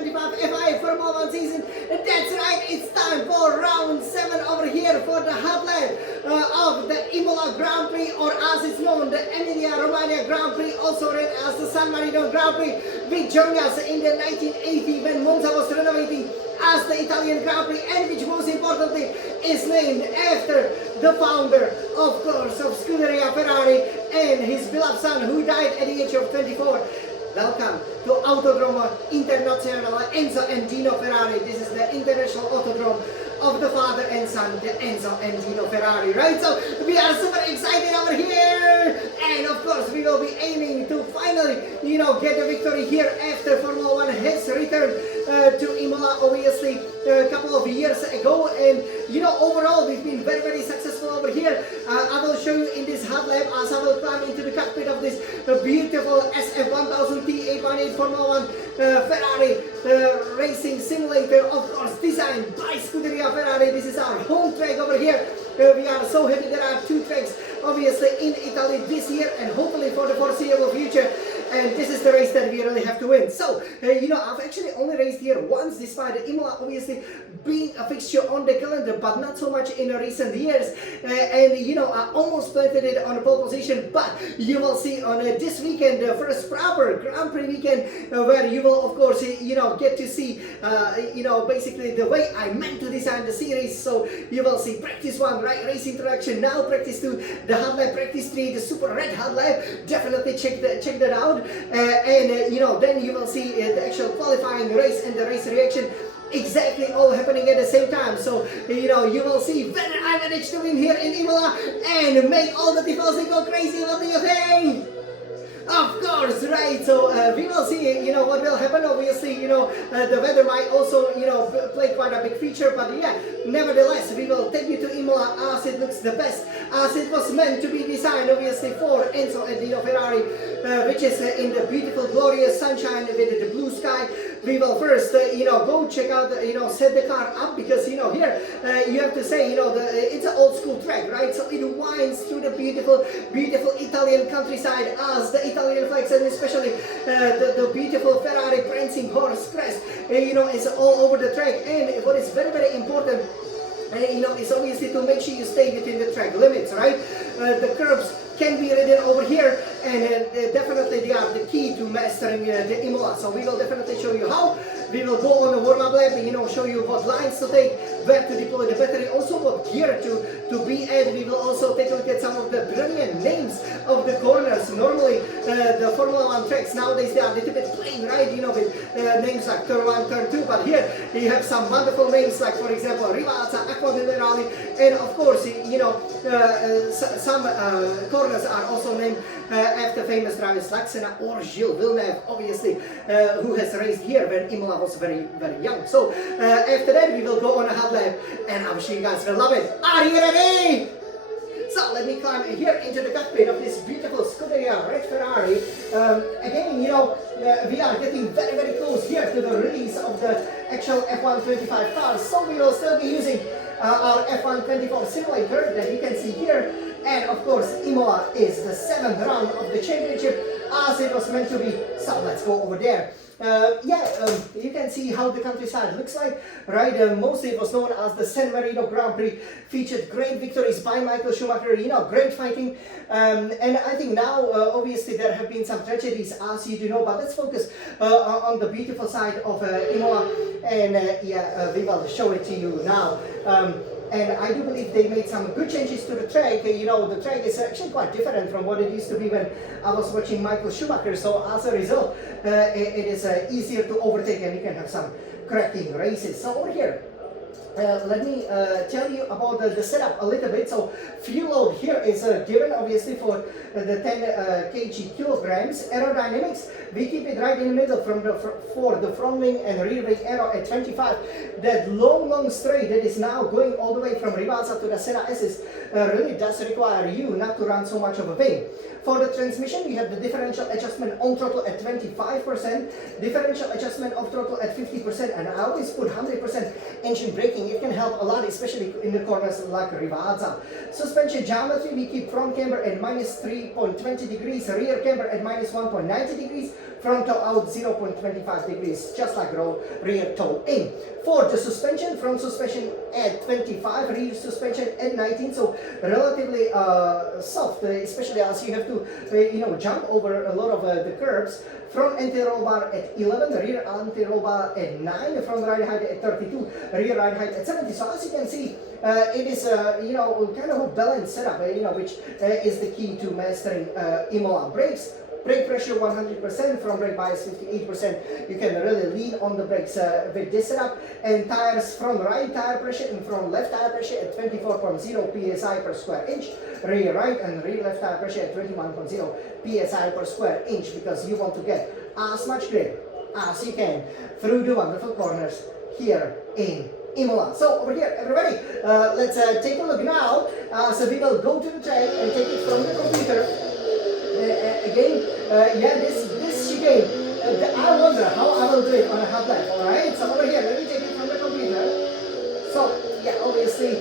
2025 FIA Formula 1 season. That's right, it's time for round 7 over here for the hot lap of the Imola Grand Prix, or as it's known, the Emilia-Romagna Grand Prix, also known as the San Marino Grand Prix, which joined us in the 1980 when Monza was renovating as the Italian Grand Prix, and which most importantly is named after the founder, of course, of Scuderia Ferrari and his beloved son, who died at the age of 24. Welcome to Autodromo Internazionale Enzo and Dino Ferrari. This is the international autodrome of the father and son, the Enzo and Dino Ferrari, right? So we are super excited over here, and of course we will be aiming to finally, get the victory here after Formula 1 has returned to Imola, obviously a couple of years ago, and overall we've been very, very successful over here. I will show you in this hot lap as I will climb into the cockpit of this beautiful SF1000 T818 Formula 1 Ferrari racing simulator, of course designed by Scuderia Ferrari. This is our home track over here. We are so happy there are 2 tracks obviously in Italy this year and hopefully for the foreseeable future. And this is the race that we really have to win. So, I've actually only raced here once, despite Imola obviously being a fixture on the calendar, but not so much in recent years. I almost planted it on a pole position, but you will see on this weekend, the first proper Grand Prix weekend, where you will, of course, get to see, basically the way I meant to design the series. So, you will see practice 1, right, race introduction, now practice 2, the hot lap, practice 3, the super red hot lap. Definitely check that out. Then you will see the actual qualifying race and the race reaction exactly all happening at the same time. So you will see whether I managed to win here in Imola and make all the Tifosi go crazy. What do you think? Of course, right? So we will see, what will happen. Obviously, the weather might also, play quite a big feature. But yeah, nevertheless, we will take you to Imola as it looks the best, as it was meant to be designed, obviously, for Enzo and Dino Ferrari, which is in the beautiful, glorious sunshine with the blue sky. We will first, go check out, set the car up, because, here, you have to say, it's an old school track, right? So it winds through the beautiful, beautiful Italian countryside as the Italian flags, and especially the beautiful Ferrari prancing horse crest, is all over the track. And what is very, very important, is obviously to make sure you stay within the track limits, right? The curbs can be ridden over here, and definitely they are the key to mastering the Imola. So we will definitely show you how. We will go on a warm-up lap, show you what lines to take, where to deploy the battery, also what gear to be at. We will also take a look at some of the brilliant names of the corners. Normally, the Formula 1 tracks nowadays, they are a little bit plain, right? With names like Turn 1, Turn 2, but here you have some wonderful names like, for example, Rivazza, Acque Minerali, and of course, some corners are also named after famous drivers like Senna or Villeneuve, obviously, who has raced here when Imola was very, very young. So after that, we will go on a hot lap, and I'm sure you guys will love it. Are you ready? So let me climb here into the cockpit of this beautiful Scuderia red Ferrari. Again, we are getting very, very close here to the release of the actual F125 cars. So we will still be using our F124 simulator that you can see here. And of course, Imola is the 7th round of the championship as it was meant to be. So let's go over there. You can see how the countryside looks like, right? Mostly it was known as the San Marino Grand Prix, featured great victories by Michael Schumacher, great fighting. And I think now, obviously, there have been some tragedies, as you do know, but let's focus on the beautiful side of Imola, and we will show it to you now. And I do believe they made some good changes to the track. The track is actually quite different from what it used to be when I was watching Michael Schumacher. So as a result, it is easier to overtake, and you can have some cracking races. So over here, let me tell you about the setup a little bit. So fuel load here is given obviously for the 10 kilograms. Aerodynamics, we keep it right in the middle for the front wing and rear wing aero at 25. That long straight that is now going all the way from Rivazza to the Senna Assist really does require you not to run so much of a wing. For the transmission, you have the differential adjustment on throttle at 25%, differential adjustment of throttle at 50%, and I always put 100% engine braking. It can help a lot, especially in the corners like Rivazza. Suspension geometry, we keep front camber at minus 3.20 degrees, rear camber at minus 1.90 degrees, front toe out 0.25 degrees, just like rear toe in. For the suspension, front suspension at 25, rear suspension at 19, so relatively soft, especially as you have to jump over a lot of the curbs. Front anti-roll bar at 11, rear anti-roll bar at 9, front ride height at 32, rear ride height at 70. So as you can see, it is kind of a balanced setup, which is the key to mastering Imola. Brakes, brake pressure 100%, front brake bias 58%. You can really lean on the brakes with this setup. And tires, front right tire pressure and front left tire pressure at 24.0 psi per square inch. Rear right and rear left tire pressure at 21.0 psi per square inch, because you want to get as much grip as you can through the wonderful corners here in Imola. So over here, everybody, let's take a look now. So we will go to the track and take it from the computer. This chicane, I wonder how I will do it on a half lap. Alright, so over here, let me take it from the computer. So, yeah, obviously,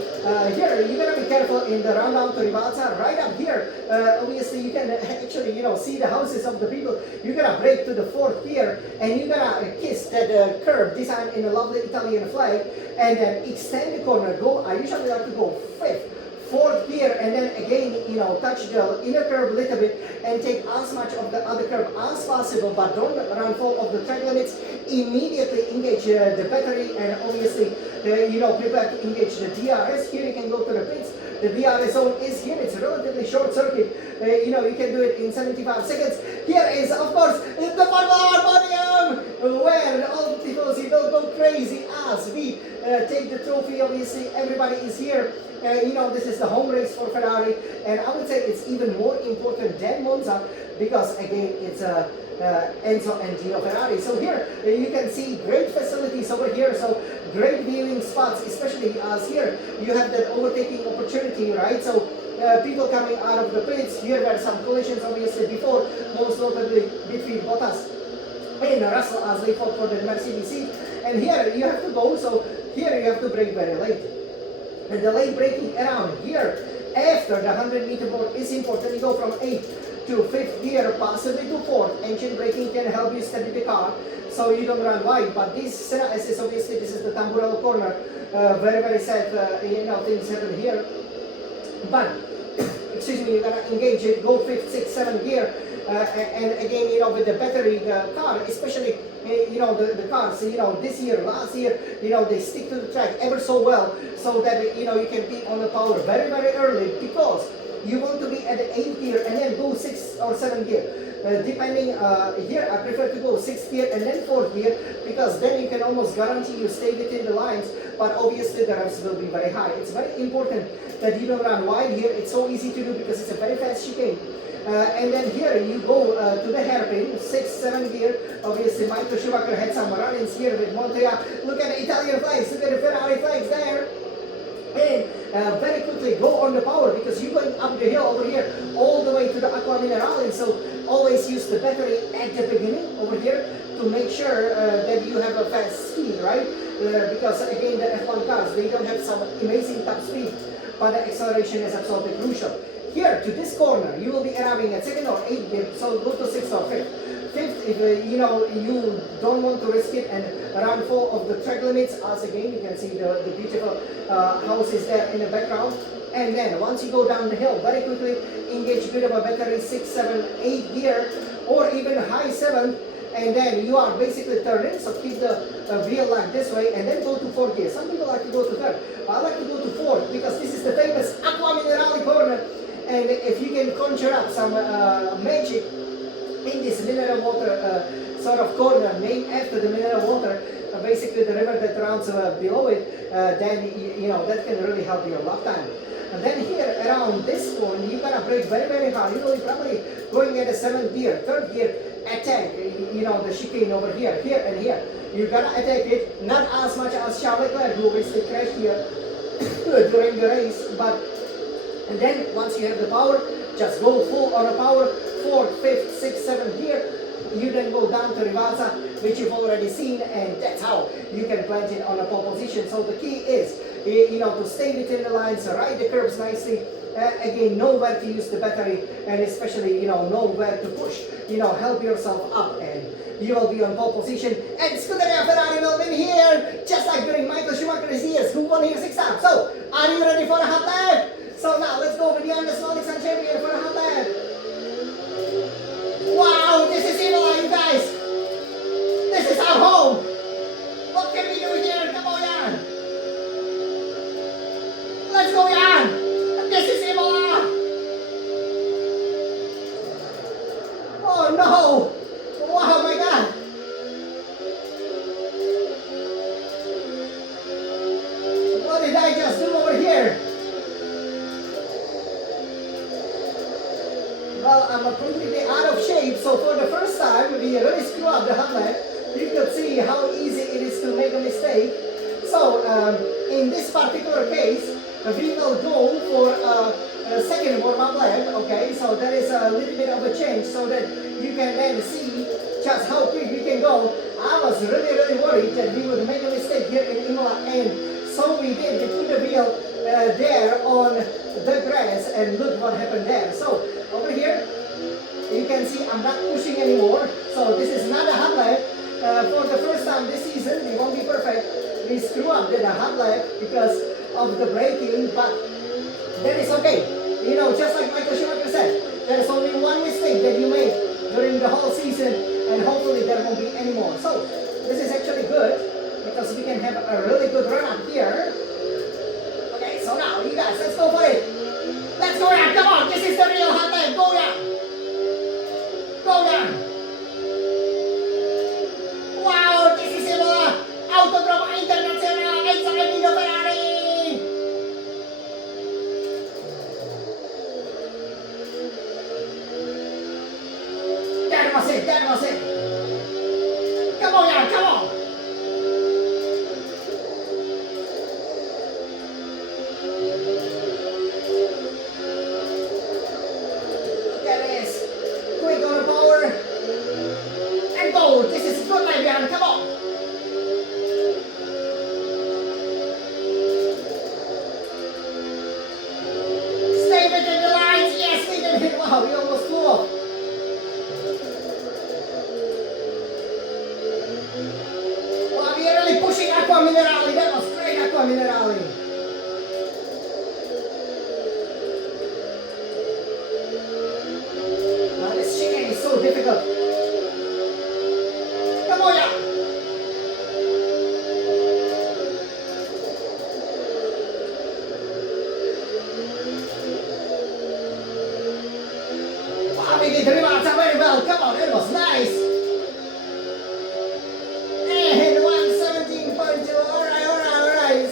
here you're gonna be careful in the roundabout to Rivazza. Right up here, obviously, you can actually, see the houses of the people. You're gonna brake to the 4th gear, and you're gonna kiss that curb designed in a lovely Italian flag, and then extend the corner. I usually like to go 5th. 4th gear, and then again, touch the inner curb a little bit and take as much of the other curb as possible, but don't run full of the track limits. Immediately engage the battery, and obviously, prepare to engage the DRS. Here you can go to the pits. The DRS zone is here. It's a relatively short circuit. You can do it in 75 seconds. Here is, of course, the Formula 1 podium, where all the tifosi will go crazy as we take the trophy. Obviously, everybody is here. This is the home race for Ferrari, and I would say it's even more important than Monza, because again, it's Enzo and Dino Ferrari. So here you can see great facilities over here, so great viewing spots, especially as here you have that overtaking opportunity, right? So people coming out of the pits, here were some collisions obviously before, most notably between Bottas and Russell as they fought for the Mercedes seat. And here you have to go, so here you have to brake very late. And the late braking around here after the 100-meter board is important. You go from 8th to 5th gear, possibly to 4th. Engine braking can help you steady the car so you don't run wide. But this Senna assist, obviously, this is the Tamburello Corner. Very, very sad, things happen here. But, excuse me, you're gonna engage it, go 5th, 6th, 7th gear. And again, with the battery, the car, especially, the cars, this year, last year, they stick to the track ever so well, so that, you can be on the power very, very early, because you want to be at the 8th gear and then go 6th or 7th gear. Depending, here I prefer to go 6th gear and then 4th gear, because then you can almost guarantee you stay within the lines, but obviously the revs will be very high. It's very important that you don't run wide here. It's so easy to do because it's a very fast chicane. And then here you go to the hairpin, 6th, 7th gear. Obviously Michael Schumacher had some run-ins here with Montoya. Look at the Italian flags, look at the Ferrari flags there. And very quickly go on the power, because you're going up the hill over here all the way to the Acque Minerali. So always use the battery at the beginning over here to make sure that you have a fast speed, right? Because again, the F1 cars, they don't have some amazing top speed, but the acceleration is absolutely crucial. Here to this corner, you will be arriving at 2nd or 8th gear, so go to 6th or 5th. 5th, if you don't want to risk it and run full of the track limits, as again you can see the beautiful houses there in the background. And then once you go down the hill, very quickly engage a bit of a battery, 6th, 7th, 8th gear, or even high 7th, and then you are basically turning, so keep the wheel like this way, and then go to 4th gear. Some people like to go to 3rd, I like to go to 4th, because this is the famous Acque Minerali corner. And if you can conjure up some magic in this mineral water sort of corner, named after the mineral water, basically the river that runs below it, then that can really help your lap time. And then here around this corner, you're gonna brake very, very hard. You're probably going at a 7th gear, 3rd gear, attack, the chicane over here, and here. You're gonna attack it, not as much as Charles Leclerc, who obviously crashed here during the race, but. And then once you have the power, just go full on a power, 4th, 5th, 6th, 7th gear. You then go down to Rivazza, which you've already seen, and that's how you can plant it on a pole position. So the key is to stay within the lines, ride the curbs nicely. Again, know where to use the battery, and especially, know where to push. Help yourself up, and you will be on pole position. And Scuderia Ferrari will win here, just like during Michael Schumacher's years, who won here 6 times. So, are you ready for a hot lap? So now, let's go with the undisputed champion for a hot lap. Wow, this is Imola, you guys. This is our home. What can we do here? Come on, Jan. Let's go, Jan. This is Imola. Oh no. Wow, my God. What did I just do over here? Well, I'm completely out of shape, so for the first time, we really screw up the hot lap. You could see how easy it is to make a mistake. So, in this particular case, we will go for a second warm-up lap, okay? So there is a little bit of a change so that you can then see just how quick we can go. I was really worried that we would make a mistake here in Imola, and so we did. We put the wheel there on the grass, and look what happened there. So over here, you can see I'm not pushing anymore. So this is not a hot lap. For the first time this season, we won't be perfect. We screw up the hot lap because of the braking, but that is okay. Just like Michael Schumacher said, there is only one mistake that you made during the whole season, and hopefully there won't be any more. So this is actually good because we can have a really good run up here. Okay, so now you guys, let's go for it. Let's go, Jan. Come on, this is the real hot lap. Go, Jan. Go, Jan. Wow, this is Imola. Autodromo Internazionale Monza Ferrari. That was it, that was it. Come on, Jan, come on. Look at this. Quick on the power. And go. This is good, my Jan, come on. Stay within the lines. Yes, we did it. Wow, we almost flew off. Pushing Acque Minerali, that was great Acque Minerali. Now this chicane is so difficult. Come on, yeah. Wow, we did Rivazza very well. Come on, that was nice.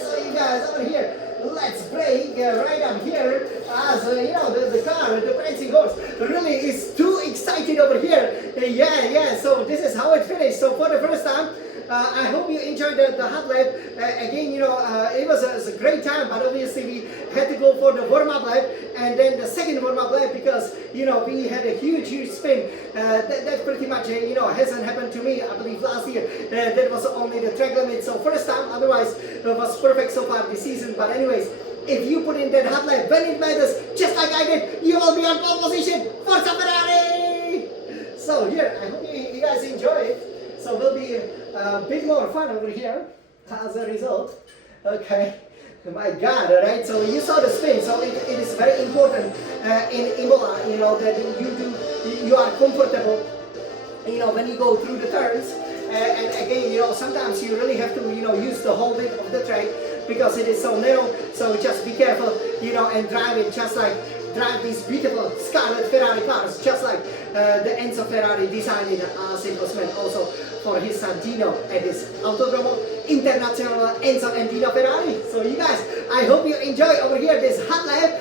So you guys over here, let's break right up here as the car, the prancing horse really is too excited over here. Yeah, so this is how it finished. So for the first time, I hope you enjoyed the hot lap. Again, it was a great time, but obviously we had to go for the warm-up lap and then the second warm-up lap because, we had a huge spin. That pretty much, hasn't happened to me, I believe, last year. That was only the track limit, so first time, otherwise it was perfect so far this season. But anyways, if you put in that hot lap when it matters, just like I did, you will be on pole position. Forza Ferrari! So here, I hope you guys enjoy it. So we'll be a bit more fun over here as a result. Okay, my God, alright, so you saw the spin, so it is very important in Imola, that you are comfortable, when you go through the turns. And again, sometimes you really have to, use the whole width of the track because it is so narrow, so just be careful, and drive it just like drive these beautiful Scarlet Ferrari cars, just like the Enzo Ferrari designed it as it was meant also for his son Dino at his Autodromo Internazionale Enzo and Dino Ferrari. So you guys, I hope you enjoy over here this hot lap,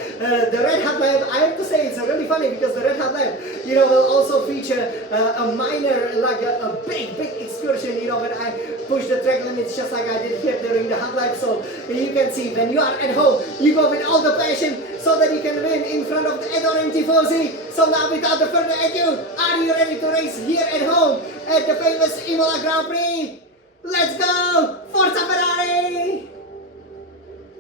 the red hot lap. I have to say it's really funny because the red hot lap, will also feature a minor, like a big excursion, when I push the track limits just like I did here during the hot lap. So you can see when you are at home, you go with all the passion so that you can win in front of the adoring Tifosi. So now without the further ado, are you ready to race here at home at the famous Imola Grand Prix? Let's go! Forza